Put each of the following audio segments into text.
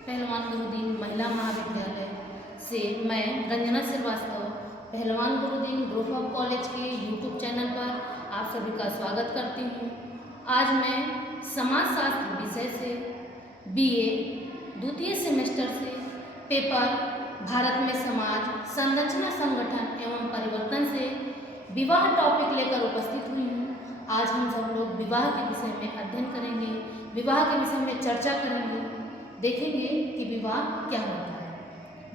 पहलवान गुरुदीन महिला महाविद्यालय से मैं रंजना श्रीवास्तव पहलवान गुरुदीन ग्रुप ऑफ कॉलेज के यूट्यूब चैनल पर आप सभी का स्वागत करती हूँ। आज मैं समाजशास्त्र विषय से बीए द्वितीय सेमेस्टर से पेपर भारत में समाज संरचना संगठन एवं परिवर्तन से विवाह टॉपिक लेकर उपस्थित हुई हूँ। आज हम सब लोग विवाह के विषय में अध्ययन करेंगे, विवाह के विषय में चर्चा करेंगे, देखेंगे कि विवाह क्या होता है।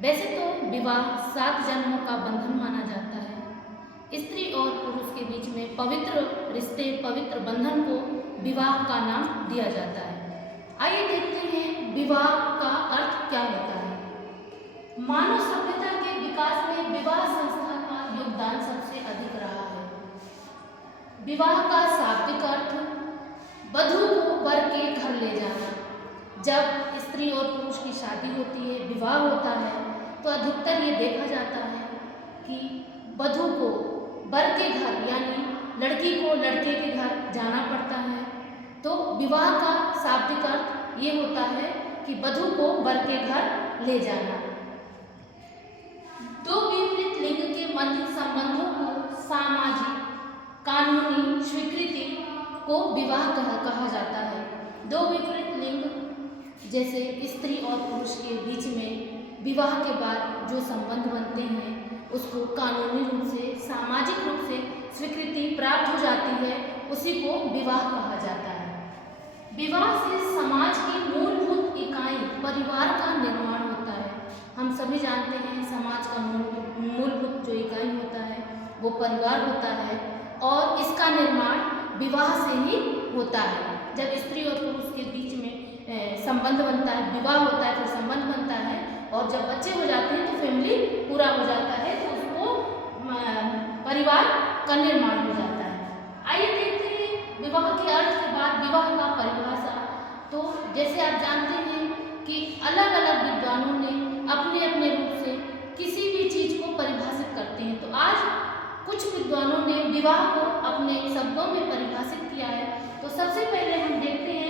वैसे तो विवाह 7 जन्मों का बंधन माना जाता है। स्त्री और पुरुष के बीच में पवित्र रिश्ते, पवित्र बंधन को विवाह का नाम दिया जाता है। आइए देखते हैं विवाह का अर्थ क्या होता है। मानव सभ्यता के विकास में विवाह संस्था का योगदान सबसे अधिक रहा है। विवाह का शाब्दिक अर्थ वधू को वर के घर ले जाना। जब स्त्री और पुरुष की शादी होती है, विवाह होता है, तो अधिकतर ये देखा जाता है कि वधू को वर के घर यानी लड़की को लड़के के घर जाना पड़ता है। तो विवाह का शाब्दिक अर्थ ये होता है कि वधू को वर के घर ले जाना। दो विपरीत लिंग के मध्य संबंधों को सामाजिक कानूनी स्वीकृति को विवाह कहा जाता है। दो विपरीत लिंग जैसे स्त्री और पुरुष के बीच में विवाह के बाद जो संबंध बनते हैं उसको कानूनी रूप से, सामाजिक रूप से स्वीकृति प्राप्त हो जाती है, उसी को विवाह कहा जाता है। विवाह से समाज की मूलभूत इकाई परिवार का निर्माण होता है। हम सभी जानते हैं समाज का मूलभूत जो इकाई होता है वो परिवार होता है और इसका निर्माण विवाह से ही होता है। जब स्त्री और पुरुष के बीच में संबंध बनता है, विवाह होता है, फिर संबंध बनता है और जब बच्चे हो जाते हैं तो फैमिली पूरा हो जाता है, तो उसको परिवार का निर्माण हो जाता है। आइए देखते हैं विवाह के अर्थ के बाद विवाह का परिभाषा। तो जैसे आप जानते हैं कि अलग अलग विद्वानों ने अपने अपने रूप से किसी भी चीज़ को परिभाषित करते हैं। तो आज कुछ विद्वानों ने विवाह को अपने शब्दों में परिभाषित किया है। तो सबसे पहले हम देखते हैं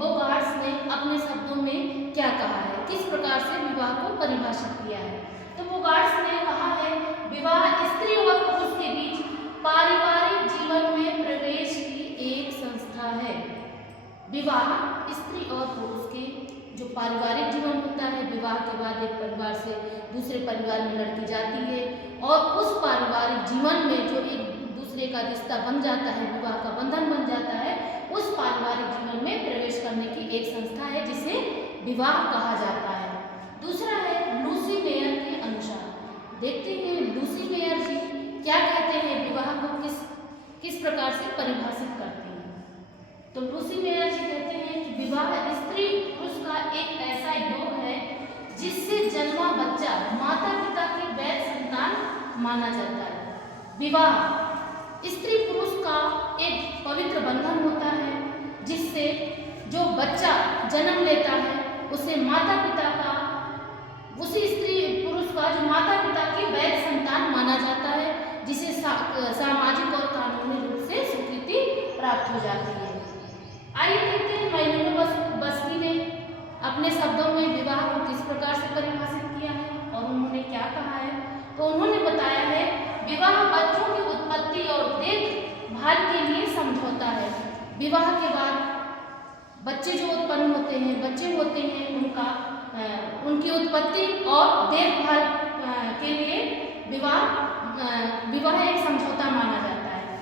बोगार्ट्स ने अपने शब्दों में क्या कहा है, किस प्रकार से विवाह को परिभाषित किया है। तो बोगार्ट्स ने कहा है विवाह स्त्री और पुरुष के बीच पारिवारिक जीवन में प्रवेश की एक संस्था है। विवाह स्त्री और पुरुष के जो पारिवारिक जीवन होता है, विवाह के बाद एक परिवार से दूसरे परिवार में लड़की जाती है और उस पारिवारिक जीवन में जो एक दूसरे का रिश्ता बन जाता है, विवाह का बंधन बन जाता है, उस पारिवारिक जीवन में प्रवेश करने की एक संस्था है जिसे विवाह कहा जाता है। दूसरा है लूसी मेयर के अनुसार। देखते हैं लूसी मेयर जी क्या कहते हैं, विवाह को किस प्रकार से परिभाषित करते हैं। तो लूसी मेयर जी कहते हैं कि विवाह स्त्री पुरुष का एक ऐसा योग है जिससे जन्मा बच्चा माता पिता की वैध संतान माना जाता है। विवाह स्त्री पुरुष का एक पवित्र बंधन होता है जिससे जो बच्चा जन्म लेता है उसे माता पिता का, उसी स्त्री पुरुष का जो माता पिता की वैध संतान माना जाता है, जिसे सामाजिक और कानूनी रूप से स्वीकृति प्राप्त हो जाती है। आइए देखते हैं मैलिनो बस्की ने अपने शब्दों में विवाह को किस प्रकार से परिभाषित किया है और उन्होंने क्या कहा है। तो उन्होंने बताया है विवाह बच्चों की उत्पत्ति और देखभाल के लिए समझौता है। विवाह के बाद बच्चे जो उत्पन्न होते हैं, बच्चे होते हैं, उनकी उत्पत्ति और देखभाल के लिए विवाह एक समझौता माना जाता है।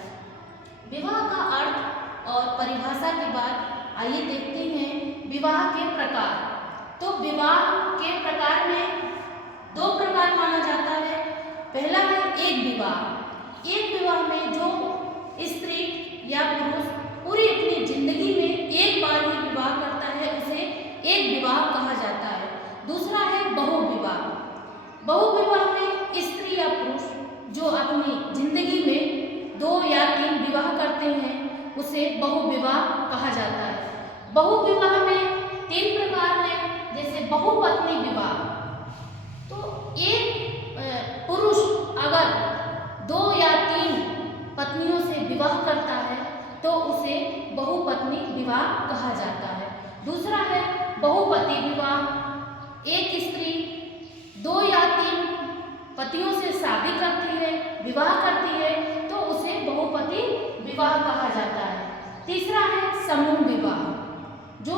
विवाह का अर्थ और परिभाषा के बाद आइए देखते हैं विवाह के प्रकार। तो विवाह के प्रकार में 2 प्रकार माना जाता है। पहला है एक विवाह। एक विवाह में जो स्त्री या पुरुष पूरी अपनी जिंदगी में एक बार ही विवाह करता है उसे एक विवाह कहा जाता है। दूसरा है बहुविवाह। बहुविवाह में स्त्री या पुरुष जो अपनी जिंदगी में 2 या 3 विवाह करते हैं उसे बहुविवाह कहा जाता है। बहुविवाह में 3 प्रकार हैं, जैसे बहुपत्नी विवाह। तो एक पुरुष अगर 2 या 3 पत्नियों से विवाह करता है तो उसे बहुपत्नी विवाह कहा जाता है। दूसरा है बहुपति विवाह। एक स्त्री 2 या 3 पतियों से शादी करती है, विवाह करती है, तो उसे बहुपति विवाह कहा जाता है। तीसरा है समूह विवाह, जो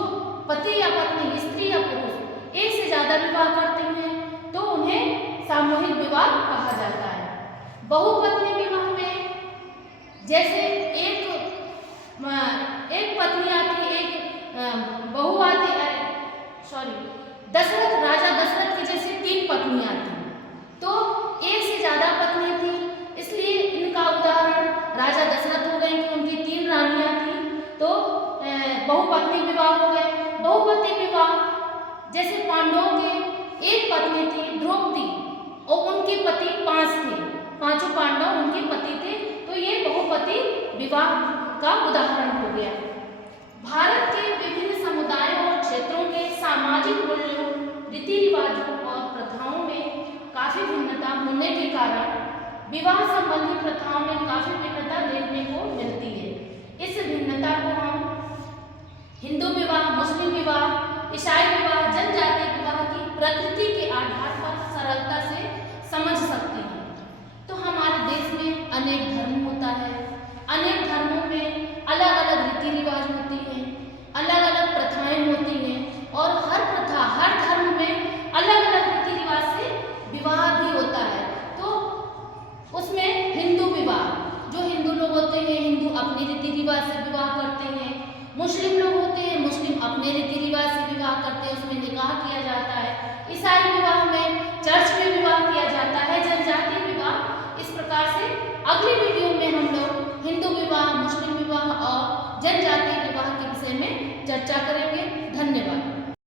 पति या पत्नी, स्त्री या पुरुष एक से ज़्यादा विवाह करते हैं तो उन्हें सामूहिक विवाह कहा जाता है। बहुपत्नी विवाह में जैसे एक पत्नी आती, एक बहू आती, राजा दशरथ की जैसे 3 पत्नियां थी, तो एक से ज़्यादा पत्नी थी, इसलिए इनका उदाहरण राजा दशरथ हो गए कि उनकी 3 रानियां थी, तो बहुपत्नी विवाह हो गए। बहुपत्नी विवाह जैसे पांडवों के एक पत्नी थी द्रौपदी और उनके पति 5 थे, 5 पांडव उनके पति थे, तो ये बहुपति विवाह का उदाहरण हो गया। भारत के विभिन्न समुदायों और क्षेत्रों के सामाजिक मूल्यों, रीति रिवाजों और प्रथाओं में काफ़ी भिन्नता होने के कारण विवाह संबंधी प्रथाओं में काफ़ी भिन्नता देखने को मिलती है। इस भिन्नता को हम हिंदू विवाह, मुस्लिम विवाह, ईसाई विवाह, जनजातीय विवाह की प्रकृति के आधार पर सरलता से समझ सकते हैं। तो हमारे देश में अनेक धर्म होता है, अनेक धर्मों में अलग अलग रीति रिवाज होती हैं, अलग अलग प्रथाएं होती हैं, और हर प्रथा, हर धर्म में अलग अलग रीति रिवाज से विवाह भी होता है। तो उसमें हिंदू विवाह, जो हिंदू लोग होते हैं, हिंदू अपने रीति रिवाज से विवाह करते हैं, मुस्लिम लोग होते हैं, मुस्लिम अपने रीति रिवाज से विवाह करते हैं, उसमें निकाह किया जाता है। ईसाई विवाह में चर्च में विवाह किया जाता है। जनजातीय विवाह इस प्रकार से अगली वीडियो में हम लोग हिंदू विवाह, मुस्लिम विवाह और जनजातीय विवाह के विषय में चर्चा करेंगे। धन्यवाद।